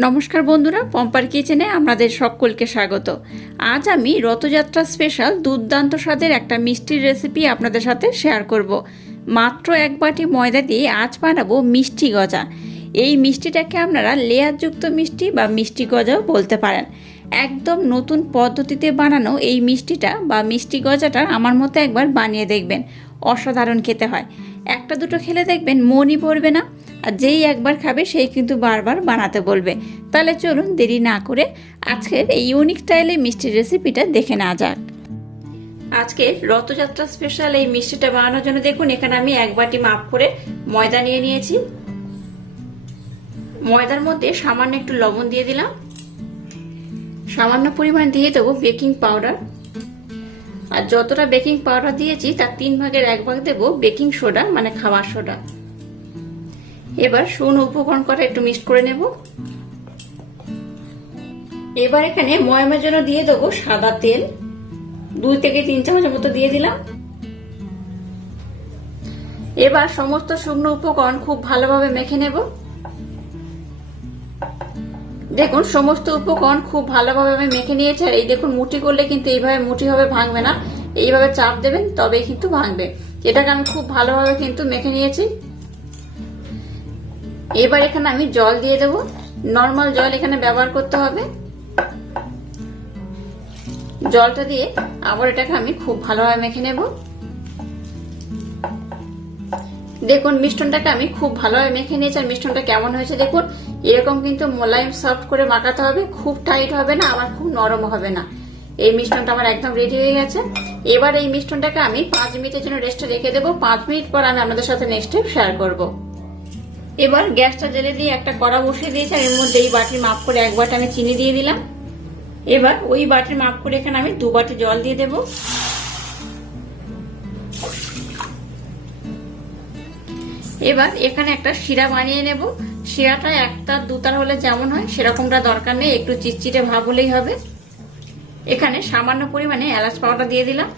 নমস্কার বন্ধুরা, পম্পার কিচেনে আপনাদের সকলকে স্বাগত। আজ আমি রথযাত্রা স্পেশাল দুর্দান্ত স্বাদের একটা মিষ্টির রেসিপি আপনাদের সাথে শেয়ার করব। মাত্র এক বাটি ময়দা দিয়ে আজ বানাবো মিষ্টি গজা। এই মিষ্টিটাকে আপনারা লেয়ারযুক্ত মিষ্টি বা মিষ্টি গজাও বলতে পারেন। একদম নতুন পদ্ধতিতে বানানো এই মিষ্টিটা বা মিষ্টি গজাটা আমার মতো একবার বানিয়ে দেখবেন। অসাধারণ খেতে হয়। একটা দুটো খেলে দেখবেন মনই পড়বে না। আর যেই একবার খাবে সেই কিন্তু বারবার বানাতে বলবে। তাহলে চলুন দেরি না করে আজকের এই ইউনিক স্টাইলে মিষ্টির রেসিপিটা দেখে না যাক। আজকে রথযাত্রা স্পেশাল এই মিষ্টিটা বানানোর জন্য দেখুন, এখানে আমি এক বাটি মাপ করে ময়দা নিয়ে নিয়েছি। ময়দার মধ্যে সামান্য একটু লবণ দিয়ে দিলাম। সামান্য পরিমাণ দিয়ে দেবো বেকিং পাউডার আর যতটা বেকিং পাউডার দিয়েছি, তার তিন ভাগের এক ভাগ দেবো বেকিং সোডা মানে খাবার সোডা এবার শুকনো উপকরণ করা একটু মিক্সড করে নেব। এবার এখানে ময়মের জন্য দিয়ে দেবো সাদা তেল। দুই থেকে তিন চামচের মতো দিয়ে দিলাম। এবার সমস্ত শুকনো উপকরণ খুব ভালোভাবে মেখে নেব। দেখুন, সমস্ত উপকরণ খুব ভালোভাবে আমি মেখে নিয়েছি। আর এই দেখুন, মুঠি করলে কিন্তু এইভাবে মুঠি হবে, ভাঙবে না। এইভাবে চাপ দেবেন, তবেই কিন্তু ভাঙবে। এটাকে আমি খুব ভালোভাবে কিন্তু মেখে নিয়েছি। এবার এখানে আমি জল দিয়ে দেব। নর্মাল জল এখানে ব্যবহার করতে হবে। জলটা দিয়ে আবার এটাকে আমি খুব ভালোভাবে মেখে নেব। দেখুন মিষ্টনটাকে আমি খুব ভালোভাবে মেখে নিয়েছি। আর মিষ্টনটা কেমন হয়েছে দেখুন। এরকম কিন্তু মোলায়েম সফট করে মাখাতে হবে। খুব টাইট হবে না, আবার খুব নরম হবে না। এই মিষ্টনটা আমার একদম রেডি হয়ে গেছে। এবার এই মিষ্টনটাকে আমি পাঁচ মিনিটের জন্য রেস্টে রেখে দেবো। পাঁচ মিনিট পর আমি আপনাদের সাথে নেক্সট শেয়ার করব। এবার গ্যাসটা জেলে দিয়ে একটা কড়া বসিয়ে দিয়েছি আর এর মধ্যে এই বাটির মাপ করে এক বাটি আমি চিনি দিয়ে দিলাম। এবার ওই বাটির মাপ করে এখানে আমি দু বাটি জল দিয়ে দেব। এবার এখানে একটা শিরা বানিয়ে নেব। শিরাটা একটা দুতার হলে যেমন হয় সেরকমটা দরকার নেই, একটু চিটচিটে ভাব হলেই হবে। এখানে সামান্য পরিমাণে এলাচ পাউডার দিয়ে দিলাম।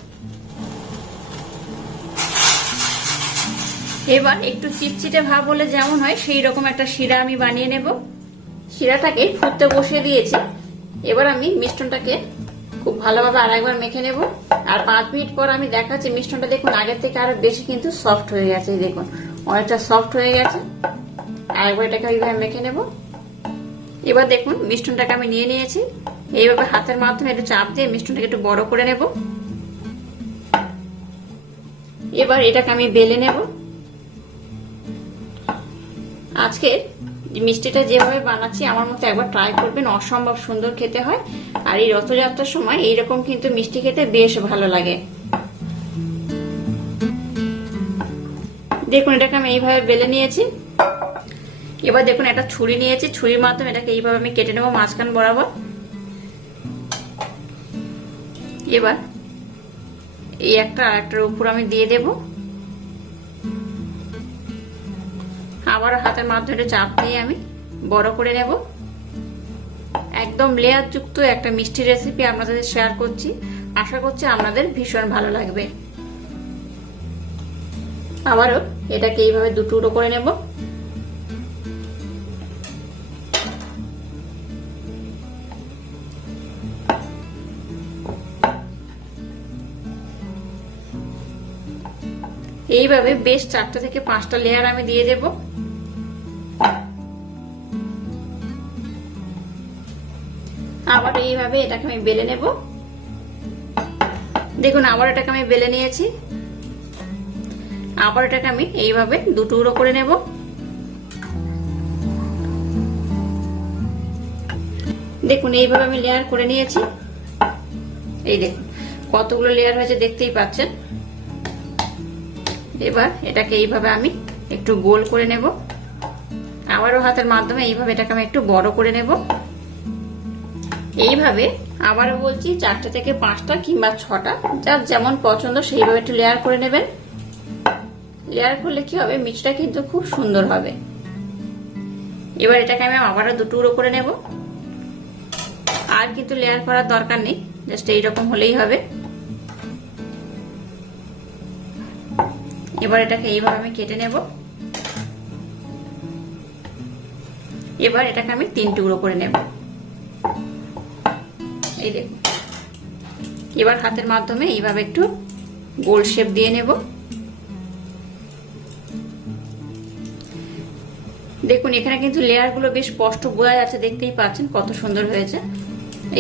এবার একটু চিটচিটে ভাব হলে যেমন হয়, সেই রকম একটা শিরা আমি বানিয়ে নেব। শিরাটাকে ফুটতে বসিয়ে দিয়েছি। এবার আমি মিষ্টনটাকে খুব ভালোভাবে আর একবার মেখে নেব। আর পাঁচ মিনিট পর আমি দেখাচ্ছি মিষ্টনটা দেখুন, আগের থেকে আরও বেশি কিন্তু সফট হয়ে গেছে দেখুন। অনেকটা সফট হয়ে গেছে। আরেকবার এটাকে এইভাবে মেখে নেব। এবার দেখুন, মিষ্টনটাকে আমি নিয়ে নিয়েছি। এইভাবে হাতের মাধ্যমে একটু চাপ দিয়ে মিষ্টনটাকে একটু বড় করে নেব। এবার এটাকে আমি বেলে নেব। আজকের মিষ্টিটা যেভাবে বানাচ্ছি, আমার মতো একবার ট্রাই করবেন। অসম্ভব সুন্দর খেতে হয়। আর এই রথযাত্রার সময় এইরকম কিন্তু মিষ্টি খেতে বেশ ভালো লাগে। দেখুন, এটাকে আমি এইভাবে বেলে নিয়েছি। এবার দেখুন, একটা ছুরি নিয়েছি। ছুরির মাধ্যমে এটাকে এইভাবে আমি কেটে নেব মাঝখান বরাবর। এবার এই একটা আর একটার উপর আমি দিয়ে দেবো। আবার হাতের মাধ্যমে চাপ দিয়ে আমি বড় করে নেব। একদম লেয়ার যুক্ত একটা মিষ্টি রেসিপি আপনাদের শেয়ার করছি। আশা করছি আপনাদের ভীষণ ভালো লাগবে। আবারও এটাকে এইভাবে দুটুকরো করে নেব। এইভাবে বেশ চারটা থেকে পাঁচটা লেয়ার আমি দিয়ে দেবো। এটাকে আমি বেলে নেব। দেখুন, আবার এটাকে আমি বেলে নিয়েছি। আবার এটাকে আমি এইভাবে দুটুকরো করে নেব। দেখুন, এইভাবে আমি লেয়ার করে নিয়েছি। এই দেখুন, কতগুলো লেয়ার হয়েছে দেখতেই পাচ্ছেন। এবার এটাকে এইভাবে আমি একটু গোল করে নেব। আবারও হাতের মাধ্যমে এইভাবে এটাকে আমি একটু বড় করে নেব। এইভাবে আবারও বলছি চারটে থেকে পাঁচটা কিংবা ছটা, যার যেমন পছন্দ সেইভাবে একটু লেয়ার করে নেবেন। লেয়ার করলে কি হবে? মিষ্টিটা কিন্তু খুব সুন্দর হবে। এবার এটাকে আমি আবারও দুটুকরো করে নেব। আর কিন্তু লেয়ার করার দরকার নেই জাস্ট এইরকম হলেই হবে। এবার এটাকে এইভাবে আমি কেটে নেব। এবার এটাকে আমি তিন টুকরো করে নেব। এই দেখুন। এবার হাতের মাধ্যমে এইভাবে একটু গোল শেপ দিয়ে নেব। দেখুন, এখানে কিন্তু লেয়ারগুলো বেশ স্পষ্ট বোঝা যাচ্ছে, দেখতেই পাচ্ছেন কত সুন্দর হয়েছে।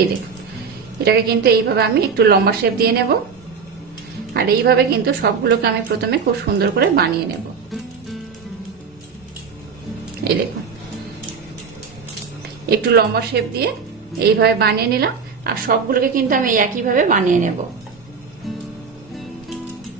এই দেখুন, এটাকে কিন্তু এইভাবে আমি একটু লম্বা শেপ দিয়ে নেব। আর এইভাবে কিন্তু সবগুলোকে আমি প্রথমে খুব সুন্দর করে বানিয়ে নেব। এই দেখুন, একটু লম্বা শেপ দিয়ে এইভাবে বানিয়ে নিলাম। আর সবগুলোকে কিন্তু আমি একইভাবে বানিয়ে নেব।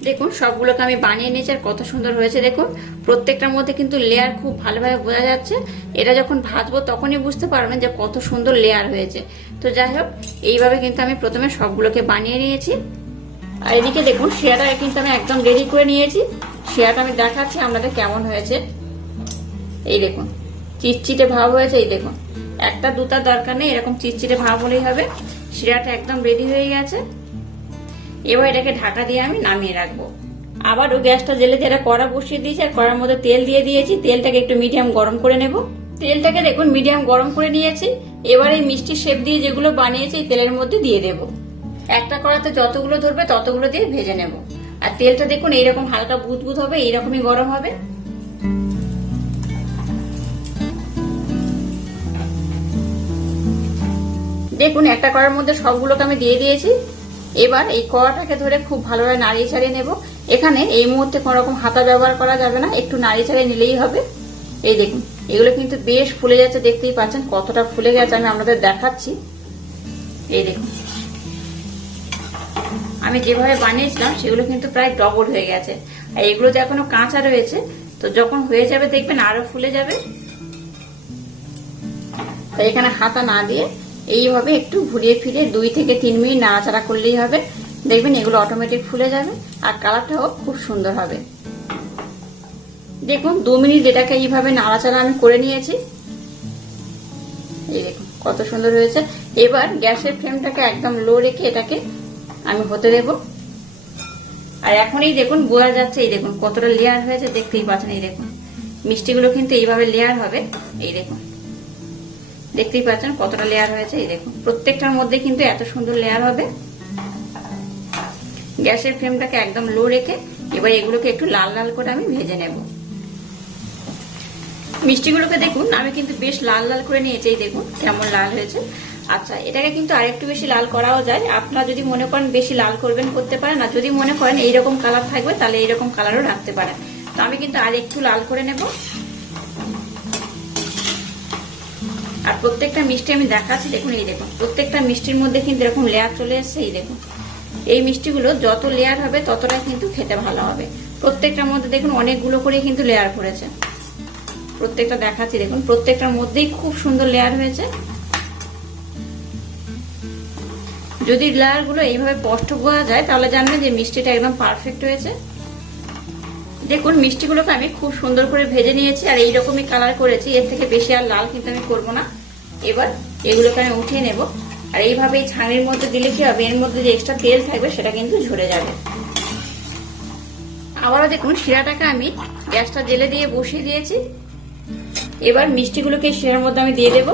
দেখুন, সবগুলোকে আমি বানিয়ে নিয়েছি আর কত সুন্দর হয়েছে। দেখুন, প্রত্যেকটার মধ্যে কিন্তু লেয়ার খুব ভালোভাবে বোঝা যাচ্ছে। এটা যখন ভাজবো তখনই বুঝতে পারবেন যে কত সুন্দর লেয়ার হয়েছে। তো যাই হোক, এইভাবে কিন্তু আমি প্রথমে সবগুলোকে বানিয়ে নিয়েছি। আর এদিকে দেখুন শেয়াটা কিন্তু আমি একদম রেডি করে নিয়েছি। শেয়াটা আমি দেখাচ্ছি আপনাদের কেমন হয়েছে। এই দেখুন, চিটচিটে ভাব হয়েছে, এই দেখুন। একটা দুটা দরকার নেই, এরকম চিটচিটে ভাব হলেই হবে। শিরাটা একদম রেডি হয়ে গেছে। এবার এটাকে ঢাকা দিয়ে আমি নামিয়ে রাখব। আবার আবারও গ্যাসটা জেলে দিয়ে কড়া বসিয়ে দিয়েছি, আর কড়ার মধ্যে তেল দিয়ে দিয়েছি। তেলটাকে একটু মিডিয়াম গরম করে নেব। তেলটাকে দেখুন মিডিয়াম গরম করে নিয়েছি। এবার এই মিষ্টি শেপ দিয়ে যেগুলো বানিয়েছি তেলের মধ্যে দিয়ে দেব। একটা কড়াতে যতগুলো ধরবে ততগুলো দিয়ে ভেজে নেব। আর তেলটা দেখুন এইরকম হালকা বুদবুদ হবে, এইরকমই গরম হবে। দেখুন, একটা কড়ার মধ্যে সবগুলোকে আমি দিয়ে দিয়েছি। এবার এই কড়াটাকে ধরে খুব ভালোভাবে নাড়িয়ে ছাড়িয়ে নেব। এখানে এই মুহূর্তে কোনো রকম হাতা ব্যবহার করা যাবে না, একটু নাড়িয়ে ছাড়িয়ে নিলেই হবে। এই দেখুন, এগুলো কিন্তু বেশ ফুলে যাচ্ছে, দেখতেই পাচ্ছেন, কতটা ফুলে গেছে, আমি আপনাদের দেখাচ্ছি। এই দেখুন, আমি যেভাবে বানিয়েছিলাম, সেগুলো কিন্তু প্রায় ডবল হয়ে গেছে। আর এগুলো তো এখনও কাঁচা রয়েছে, তো যখন হয়ে যাবে দেখবেন আরও ফুলে যাবে। তাই এখানে হাতা না দিয়ে এইভাবে একটু ঘুরিয়ে ফিরিয়ে দুই থেকে তিন মিনিট নাড়াচাড়া করলেই হবে। দেখবেন এগুলো অটোমেটিক ফুলে যাবে আর কালারটাও খুব সুন্দর হবে। দেখুন, দু মিনিট এটাকে এইভাবে নাড়াচাড়া আমি করে নিয়েছি। এই দেখুন, কত সুন্দর হয়েছে। এবার গ্যাসের ফ্লেমটাকে একদম লো রেখে এটাকে আমি হতে দেব। আর এখনই দেখুন বোঝা যাচ্ছে। এই দেখুন, কতটা লেয়ার হয়েছে, দেখতেই পাচ্ছেন। এই দেখুন, মিষ্টিগুলো কিন্তু এইভাবে লেয়ার হবে। এই দেখুন দেখতেই পাচ্ছেন কতটা লেয়ার হয়েছে, এই দেখুন। প্রত্যেকটার মধ্যে কিন্তু এত সুন্দর লেয়ার হবে। গ্যাসের ফ্লেমটাকে একদম লো রেখে এবার এগুলোকে একটু লাল লাল করে আমি ভেজে নেব। মিষ্টিগুলোকে দেখুন, আমি কিন্তু বেশ লাল লাল করে নিয়েছি দেখুন কেমন লাল হয়েছে। আচ্ছা এটাকে কিন্তু আরেকটু বেশি লাল করাও যায়। আপনারা যদি মনে করেন বেশি লাল করবেন, করতে পারেন। আর যদি মনে করেন এইরকম কালার থাকবে, তাহলে এইরকম কালারও রাখতে পারেন। তো আমি কিন্তু আর একটু লাল করে নেব। আর প্রত্যেকটা মিষ্টি আমি দেখাচ্ছি, দেখুন এই দেখুন, প্রত্যেকটা মিষ্টির মধ্যে কিন্তু এরকম লেয়ার চলে এসছে, এই দেখুন। এই মিষ্টিগুলো যত লেয়ার হবে, ততটা কিন্তু খেতে ভালো হবে। প্রত্যেকটার মধ্যে দেখুন অনেকগুলো করে কিন্তু লেয়ার পড়েছে। প্রত্যেকটা দেখাচ্ছি, দেখুন, প্রত্যেকটার মধ্যেই খুব সুন্দর লেয়ার হয়েছে। যদি লেয়ারগুলো এইভাবে স্পষ্ট বোঝা যায়, তাহলে জানবেন যে মিষ্টিটা একদম পারফেক্ট হয়েছে। দেখুন, মিষ্টিগুলোকে আমি খুব সুন্দর করে ভেজে নিয়েছি, আর এইরকমই কালার করেছি, এর থেকে বেশি আর লাল কিন্তু আমি করব না। এবার এগুলোকে আমি উঠিয়ে নেব। আর এইভাবে এই ছানির মধ্যে দিলে কি হবে? এর মধ্যে যে এক্সট্রা তেল থাকবে সেটা কিন্তু ঝরে যাবে। আবারও দেখুন শিরাটাকে আমি গ্যাসটা জেলে দিয়ে বসিয়ে দিয়েছি। এবার মিষ্টিগুলোকে শিরার মধ্যে আমি দিয়ে দেব।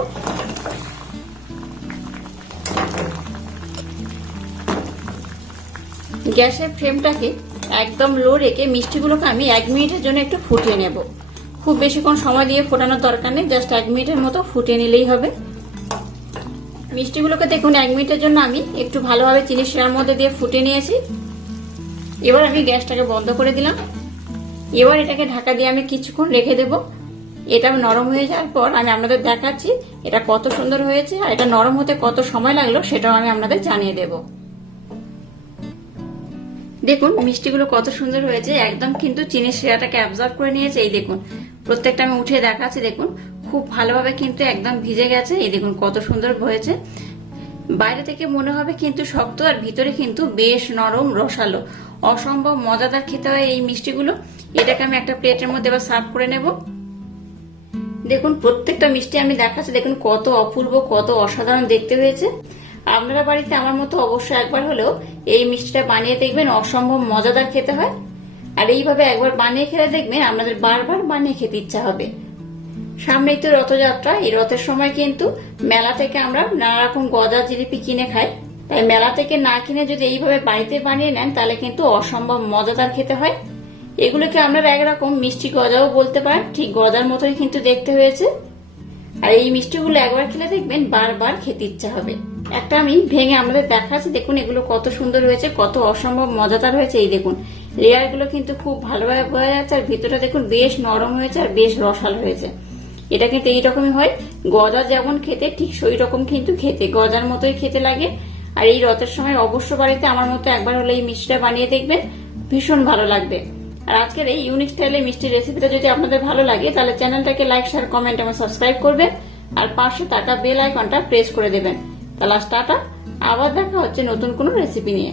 গ্যাসের ফ্লেমটাকে একদম লো রেখে মিষ্টিগুলোকে আমি এক মিনিটের জন্য একটু ফুটিয়ে নেব। খুব বেশিক্ষণ সময় দিয়ে ফোটানোর দরকার নেই জাস্ট এক মিনিটের মতো ফুটিয়ে নিলেই হবে। মিষ্টিগুলোকে দেখুন, এক মিনিটের জন্য আমি একটু ভালোভাবে চিনি শিরার মধ্যে দিয়ে ফুটে নিয়েছি। এবার আমি গ্যাসটাকে বন্ধ করে দিলাম। এবার এটাকে ঢাকা দিয়ে আমি কিছুক্ষণ রেখে দেব। এটা নরম হয়ে যাওয়ার পর আমি আপনাদের দেখাচ্ছি এটা কত সুন্দর হয়েছে আর এটা নরম হতে কত সময় লাগল সেটাও আমি আপনাদের জানিয়ে দেবো। দেখুন, মিষ্টিগুলো কত সুন্দর হয়েছে। একদম কিন্তু চিনি শিরাটাকে অ্যাবজর্ব করে নিয়েছে। এই দেখুন প্রত্যেকটা আমি উঠে দেখাচ্ছি, দেখুন। খুব ভালোভাবে কিন্তু একদম ভিজে গেছে। এই দেখুন কত সুন্দর হয়েছে। বাইরে থেকে মনে হবে কিন্তু শক্ত আর ভিতরে কিন্তু বেশ নরম, রসালো। অসম্ভব মজাদার খেতে হয় এই মিষ্টিগুলো। এটাকে আমি একটা প্লেটের মধ্যে এবার সার্ভ করে নেব। দেখুন, প্রত্যেকটা মিষ্টি আমি দেখাচ্ছি। দেখুন, কত অপূর্ব, কত অসাধারণ দেখতে হয়েছে। আপনারা বাড়িতে আমার মতো অবশ্যই একবার হলেও এই মিষ্টিটা বানিয়ে দেখবেন। অসম্ভব মজাদার খেতে হয়। আর এইভাবে একবার বানিয়ে খেলে দেখবেন আপনাদের বারবার বানিয়ে খেতে ইচ্ছা হবে। সামনেই তো রথযাত্রা, এই রথের সময় কিন্তু মেলা থেকে আমরা নানা রকম গজা জিলিপি কিনে খাই। তাই মেলা থেকে না কিনে যদি এইভাবে বাড়িতে বানিয়ে নেন, তাহলে কিন্তু অসম্ভব মজাদার খেতে হয়। এগুলোকে আপনারা একরকম মিষ্টি গজাও বলতে পারেন, ঠিক গজার মতোই কিন্তু দেখতে হয়েছে। আর এই মিষ্টিগুলো একবার খেলে দেখবেন বারবার খেতে ইচ্ছা হবে। একটা আমি ভেঙে আমাদের দেখাচ্ছি, দেখুন এগুলো কত সুন্দর হয়েছে, কত অসম্ভব মজাদার হয়েছে, এই দেখুন। লেয়ারগুলো কিন্তু খুব ভালোভাবে বোঝা যাচ্ছে, আর ভিতরটা দেখুন বেশ নরম হয়েছে আর বেশ রসাল হয়েছে। এটা কিন্তু এইরকমই হয়, গজা যেমন খেতে, ঠিক সেই রকম কিন্তু খেতে, গজার মতোই খেতে লাগে। আর এই রথের সময় অবশ্য বাড়িতে আমার মতো একবার হলে এই মিষ্টিটা বানিয়ে দেখবেন, ভীষণ ভালো লাগবে। আর আজকের এই ইউনিক স্টাইলের মিষ্টির রেসিপিটা যদি আপনাদের ভালো লাগে, তাহলে চ্যানেলটাকে লাইক শেয়ার কমেন্ট এবং সাবস্ক্রাইব করবেন। আর পাশে থাকা বেল আইকনটা প্রেস করে দেবেন। তাহলে টাটা, আবার দেখা হচ্ছে নতুন কোনো রেসিপি নিয়ে।